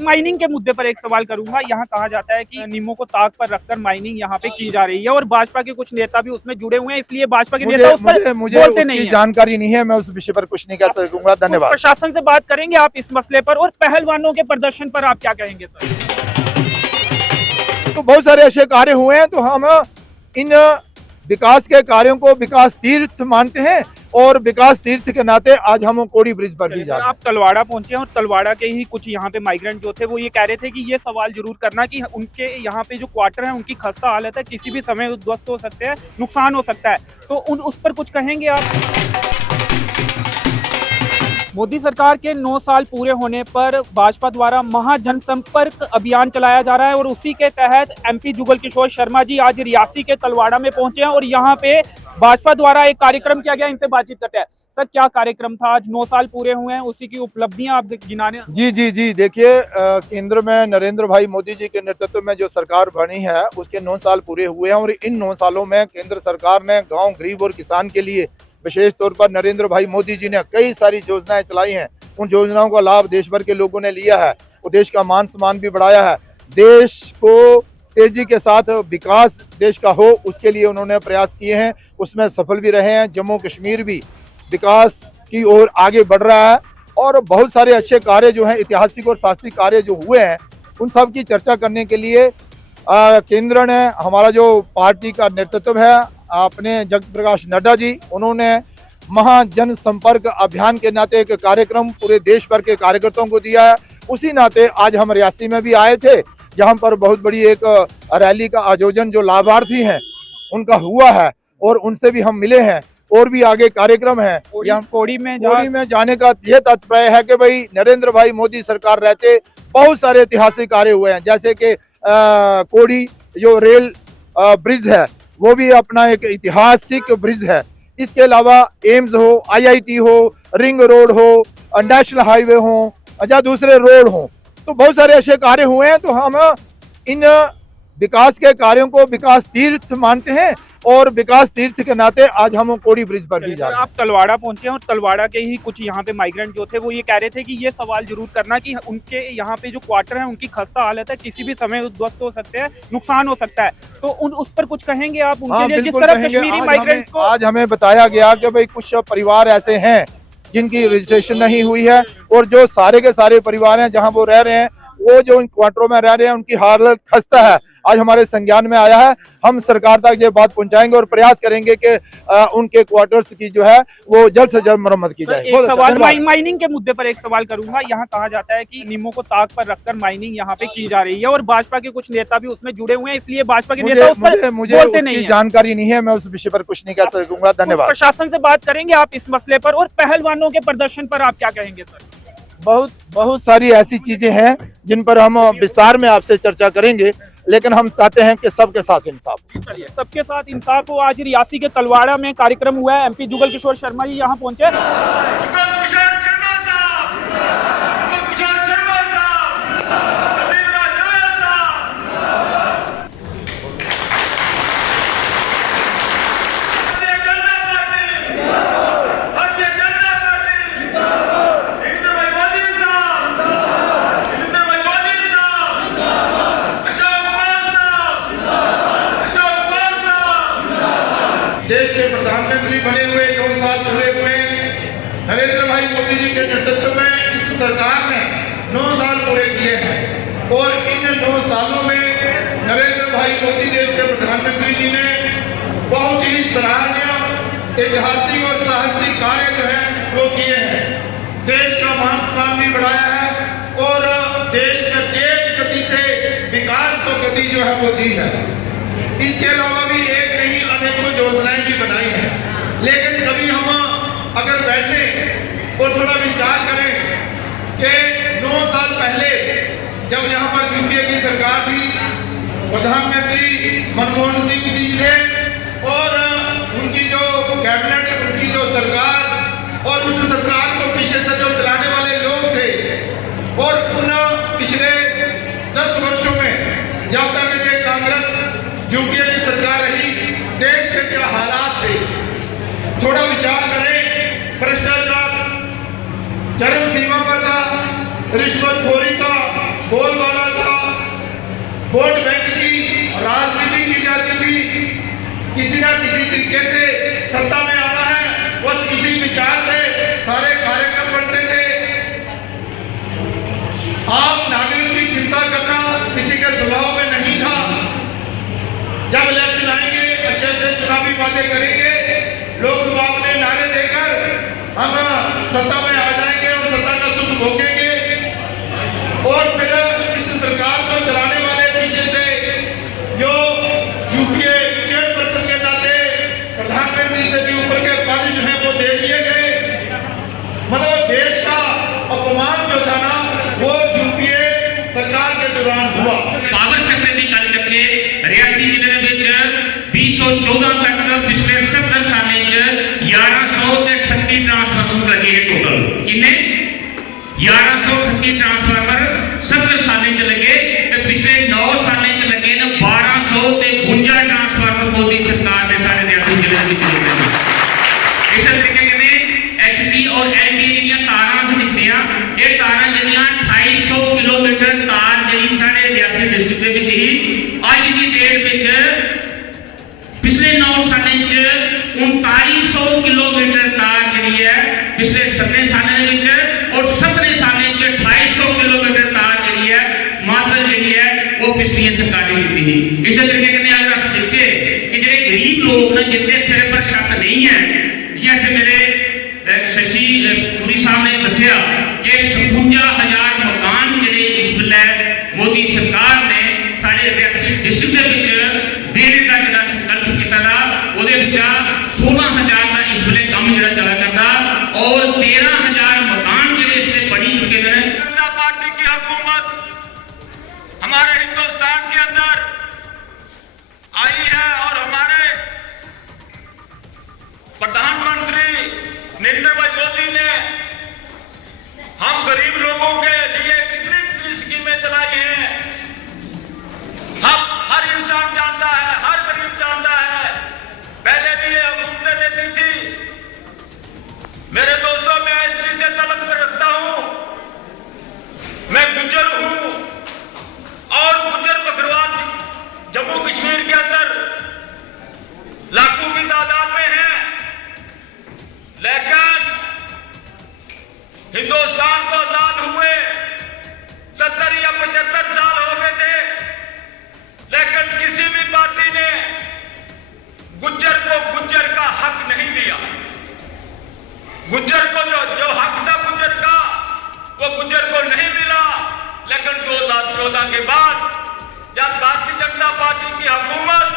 Mining के मुद्दे पर एक सवाल करूंगा। यहाँ कहा जाता है कि नीमों को ताक पर रखकर माइनिंग यहाँ पे की जा रही है और भाजपा के कुछ नेता भी उसमें जुड़े हुए हैं, इसलिए भाजपा के नेता उस पर बोलते नहीं है। जानकारी नहीं है, मैं उस विषय पर कुछ नहीं कह सकूंगा। धन्यवाद। प्रशासन से बात करेंगे आप इस मसले पर, और पहलवानों के प्रदर्शन पर आप क्या कहेंगे सर? तो बहुत सारे ऐसे कार्य हुए हैं, तो हम इन विकास के कार्यों को विकास तीर्थ मानते हैं और विकास तीर्थ के नाते आज हम कोड़ी ब्रिज पर भी जा रहे हैं। आप तलवाड़ा पहुंचे हैं और तलवाड़ा के ही कुछ यहाँ पे माइग्रेंट जो थे वो ये कह रहे थे कि ये सवाल जरूर करना कि उनके यहाँ पे जो क्वार्टर है उनकी खस्ता हालत है, किसी भी समय उद्ध्वस्त हो सकते हैं, नुकसान हो सकता है, तो उस पर कुछ कहेंगे आप? मोदी सरकार के 9 साल पूरे होने पर भाजपा द्वारा महाजनसंपर्क अभियान चलाया जा रहा है और उसी के तहत एमपी जुगल किशोर शर्मा जी आज रियासी के तलवाड़ा में पहुंचे हैं और यहाँ पे भाजपा द्वारा एक कार्यक्रम किया गया। इनसे बातचीत करते हैं। सर, क्या कार्यक्रम था? आज 9 साल पूरे हुए हैं, उसी की उपलब्धियां आप गिनाने। जी, देखिए, केंद्र में नरेंद्र भाई मोदी जी के नेतृत्व में जो सरकार बनी है उसके 9 साल पूरे हुए हैं और इन 9 सालों में केंद्र सरकार ने गाँव, गरीब और किसान के लिए विशेष तौर पर नरेंद्र भाई मोदी जी ने कई सारी योजनाएं चलाई हैं। उन योजनाओं का लाभ देश भर के लोगों ने लिया है और देश का मान सम्मान भी बढ़ाया है। देश को तेजी के साथ विकास देश का हो उसके लिए उन्होंने प्रयास किए हैं, उसमें सफल भी रहे हैं। जम्मू कश्मीर भी विकास की ओर आगे बढ़ रहा है और बहुत सारे अच्छे कार्य जो हैं, ऐतिहासिक और साहसिक कार्य जो हुए हैं, उन सब की चर्चा करने के लिए केंद्र ने, हमारा जो पार्टी का नेतृत्व है अपने जगत प्रकाश नड्डा जी, उन्होंने महाजन संपर्क अभियान के नाते एक कार्यक्रम पूरे देश भर के कार्यकर्ताओं को दिया है। उसी नाते आज हम रियासी में भी आए थे, जहां पर बहुत बड़ी एक रैली का आयोजन जो लाभार्थी हैं उनका हुआ है और उनसे भी हम मिले हैं और भी आगे कार्यक्रम है। कोड़ी में जाने का ये तात्पर्य है कि भाई नरेंद्र भाई मोदी सरकार रहते बहुत सारे ऐतिहासिक कार्य हुए हैं, जैसे कि कोड़ी जो रेल ब्रिज है वो भी अपना एक ऐतिहासिक ब्रिज है। इसके अलावा एम्स हो, IIT हो, रिंग रोड हो, नेशनल हाईवे हो या दूसरे रोड हो, तो बहुत सारे ऐसे कार्य हुए हैं। तो हम इन विकास के कार्यों को विकास तीर्थ मानते हैं और विकास तीर्थ के नाते आज हम कोड़ी ब्रिज पर भी जा रहे हैं। आप तलवाड़ा पहुंचे हैं और तलवाड़ा के ही कुछ यहाँ पे माइग्रेंट जो थे वो ये कह रहे थे कि ये सवाल जरूर करना कि उनके यहाँ पे जो क्वार्टर है उनकी खस्ता हालत है, किसी भी समय उद्ध्वस्त हो सकते हैं, नुकसान हो सकता है, तो उस पर कुछ कहेंगे आप उनके लिए? जिस तरह कश्मीरी माइग्रेंट्स को आज हमें बताया गया कि भाई कुछ परिवार ऐसे हैं जिनकी रजिस्ट्रेशन नहीं हुई है और जो सारे के सारे परिवार हैं जहाँ वो रह रहे हैं, वो जो इन क्वार्टरों में रह रहे हैं उनकी हालत खस्ता है, आज हमारे संज्ञान में आया है। हम सरकार तक ये बात पहुंचाएंगे और प्रयास करेंगे कि उनके क्वार्टर्स की जो है वो जल्द से जल्द मरम्मत की जाए। एक सवाल माइनिंग के मुद्दे पर एक सवाल करूंगा। यहाँ कहा जाता है कि नीमों को ताक पर रखकर माइनिंग यहाँ पे की जा रही है और भाजपा के कुछ नेता भी उसमें जुड़े हुए हैं, इसलिए भाजपा के नेता उस पर बोलते नहीं है। जानकारी नहीं है, मैं उस विषय पर कुछ नहीं कह सकूंगा। धन्यवाद। प्रशासन से बात करेंगे आप इस मसले पर, और पहलवानों के प्रदर्शन पर आप क्या कहेंगे सर? बहुत सारी ऐसी चीजें हैं जिन पर हम विस्तार में आपसे चर्चा करेंगे, लेकिन हम चाहते हैं कि सबके साथ इंसाफ। चलिए, सबके साथ इंसाफ हो। आज रियासी के तलवाड़ा में कार्यक्रम हुआ है, MP जुगल किशोर शर्मा जी यहाँ पहुंचे। देश के प्रधानमंत्री बने हुए 9 साल पूरे हुए नरेंद्र भाई मोदी जी के नेतृत्व में इस सरकार ने 9 साल पूरे किए हैं और इन 9 सालों में नरेंद्र भाई मोदी देश के प्रधानमंत्री जी ने बहुत ही सराहनीय ऐतिहासिक और साहसिक कार्य जो है वो किए हैं। देश का मान सम्मान भी बढ़ाया है और देश में तेज गति से विकास को गति जो है वो दी है। इसके अलावा भी एक नहीं अनेकों योजनाएं भी बनाई हैं, लेकिन कभी हम अगर बैठे और थोड़ा विचार करें कि 9 साल पहले जब यहाँ पर UPA की सरकार थी, प्रधानमंत्री मनमोहन सिंह जी थे और उनकी जो कैबिनेट, उनकी जो सरकार और उस सरकार को पीछे से जो चलाने वाले लोग थे और उन पिछले 10 वर्षों में जब तक ये कांग्रेस UPA की सरकार रही, देश के क्या हालात थे थोड़ा विचार करें। भ्रष्टाचार चरम सीमा पर था, रिश्वतखोरी का वोट बैंक की राजनीति की जाती थी। किसी ना किसी तरीके से सत्ता में आना है, बस इसी विचार से सारे कार्यक्रम बनते थे। आम नागरिक की चिंता करना किसी के स्वभाव में नहीं था। जब इलेक्शन आएंगे, अच्छे से चुनावी बातें करेंगे, लोग अपने नारे देकर हम सत्ता में आ जाएंगे और सत्ता का सुख भोगेंगे। और फिर इस सरकार को चलाने वाले पीछे से जो यूपीए चेयरपर्सन के नाते प्रधानमंत्री से भी ऊपर के पद जो है वो दे दिए गए। मतलब देश का अपमान जो था ना, वो यूपीए सरकार के दौरान हुआ। पावर सेक्टर की गल करिए, रियासी जिले में 2014 तक पिछले 70 सालों 1138 ट्रांसफार्मर लगे हैं टोटल। किन्ने 1138 ट्रांसफार्मर 70 सालों च लगे, तो पिछले 9 सालों च लगे ने 1252 ट्रांसफार्मर मोदी सरकार ने सारे रियासी जिले में लगे। इस तरीके ने एचटी और एलटी दी तारां दिखते हैं, ये तारां जड़ियां 2800 किलोमीटर तार जी साढ़े रियासी डिस्ट्रिक्ट के ही अज की डेट में पिछले 9 सालों 3900 किलोमीटर तार जी है पिछले 17 सालों और 17 सालों 2800 किलोमीटर तार जी है मात्र जी है वो पिछली सरकार ने दी। इस तरीके ने अगर अस देखिए कि जो गरीब लोग ने जिनके सिर पर छत नहीं है, जिया मेरे शशि पुरी साहब ने दसिया कि 56,000 मकान जिहड़े इस वेले मोदी सरकार ने साढ़े रियासी डिस्ट्रिक्ट देने का जिहड़ा संकल्प किया था, उसदे विच 16,000 का इस वेले काम जिहड़ा चला करता और 13,000 मकान जिहड़े इससे बनी चुके हैं। जनता पार्टी की हुकूमत हमारे हिंदुस्तान के अंदर आई है और हमारे प्रधानमंत्री नरेंद्र भाई मोदी ने हम गरीब लोगों के लिए कितनी स्कीमें चलाई हैं, हम हर इंसान जानता है, हर गरीब जानता है। पहले भी ये हुकूमतें देती थी। मेरे दोस्तों, मैं इस चीज से तलक रखता हूं, मैं गुज्जर हूं और गुज्जर बकरवाल जम्मू कश्मीर के अंदर लाखों की तादाद में है, लेकिन हिंदुस्तान को आजाद हुए 70 या 75 साल हो गए थे, लेकिन किसी भी पार्टी ने गुज्जर को गुज्जर का हक नहीं दिया। गुज्जर को जो हक था गुज्जर का, वो गुज्जर को नहीं मिला। लेकिन 2014 के बाद जब भारतीय जनता पार्टी की हुकूमत